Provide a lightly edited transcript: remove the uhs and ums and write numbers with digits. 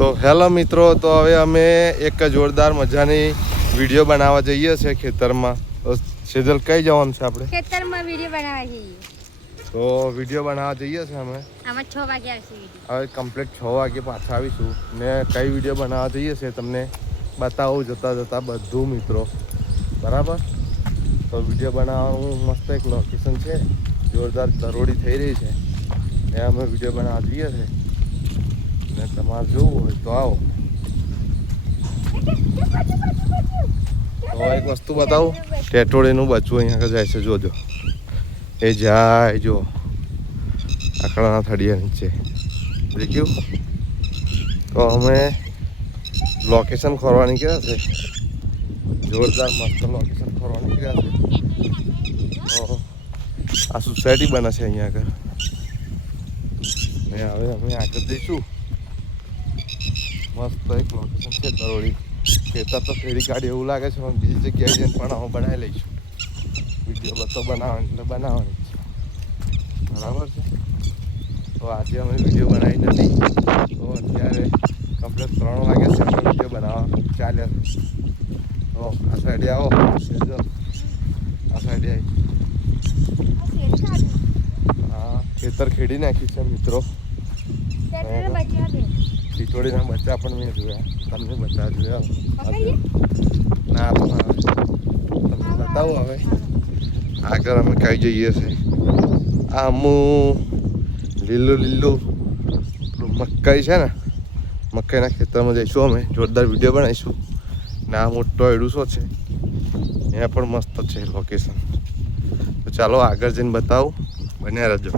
તો હેલો મિત્રો, તો હવે અમે એક જોરદાર મજાની વિડીયો બનાવવા જઈએ છીએ ખેતરમાં. તો સેજલ કઈ જવાનું છે આપણે? ખેતરમાં વિડીયો બનાવવા જઈએ. તો વિડીયો બનાવવા જઈએ છીએ અમે. આમાં 6 વાગે આવશે વિડીયો. હવે કમ્પ્લીટ 6 વાગે પાછા આવીશું ને કઈ વિડીયો બનાવવા જઈએ છીએ તમને બતાવું જતા જતા બધું મિત્રો. બરાબર? તો વિડીયો બનાવવાનું મસ્ત એક લોકેશન છે, જોરદાર દરોડી થઈ રહી છે, એ અમે વિડીયો બનાવવા જઈએ છીએ ને તમારે જોવું હોય તો આવો. તો એક વસ્તુ બતાવું, ટેટોડીનું બચ્ચું અહીંયા આગળ જાય છે, જોજો એ જાય, જો આકડાના થડિયા નીચે દેખ્યું. તો અમે લોકેશન ખોરવા નીકળ્યા છે, જોરદાર મસ્ત લોકેશન ખોરવા નીકળ્યા છે. તો આ સોસાયટી બને છે અહીંયા આગળ ને હવે અમે આગળ જઈશું. મસ્ત એક લોકેશન છે દરોડી. ખેતર તો ફેરી કાઢી એવું લાગે છે, પણ બીજી જગ્યાએ જઈને પણ અમે બનાવી લઈશું. વિડીયો બધો બનાવવાની એટલે બનાવવાની છે, બરાબર છે. તો આજે અમે વિડીયો બનાવી નથી, તો અત્યારે કમ્પ્લીટ 3 વાગ્યા છે, અમે વિડીયો બનાવવા ચાલ્યા છે. તો આ સાઈડે આવો, આ સાઈડે આવી. હા, ખેતર ખેડી નાખ્યું છે મિત્રો. ચીચોડીના બચ્ચા પણ મેં જોયા, તમને બચ્ચા જોયા ના પણ તમને બતાવું. હવે આગળ અમે કઈ જઈએ છીએ, આ લીલું લીલું મકાઈ છે ને, મકાઈના ખેતરમાં જઈશું અમે, જોરદાર વિડીયો બનાવીશું. ને આ મોટો એડુસો છે, ત્યાં પણ મસ્ત છે લોકેશન. તો ચાલો આગળ જઈને બતાવું, બન્યા રહેજો.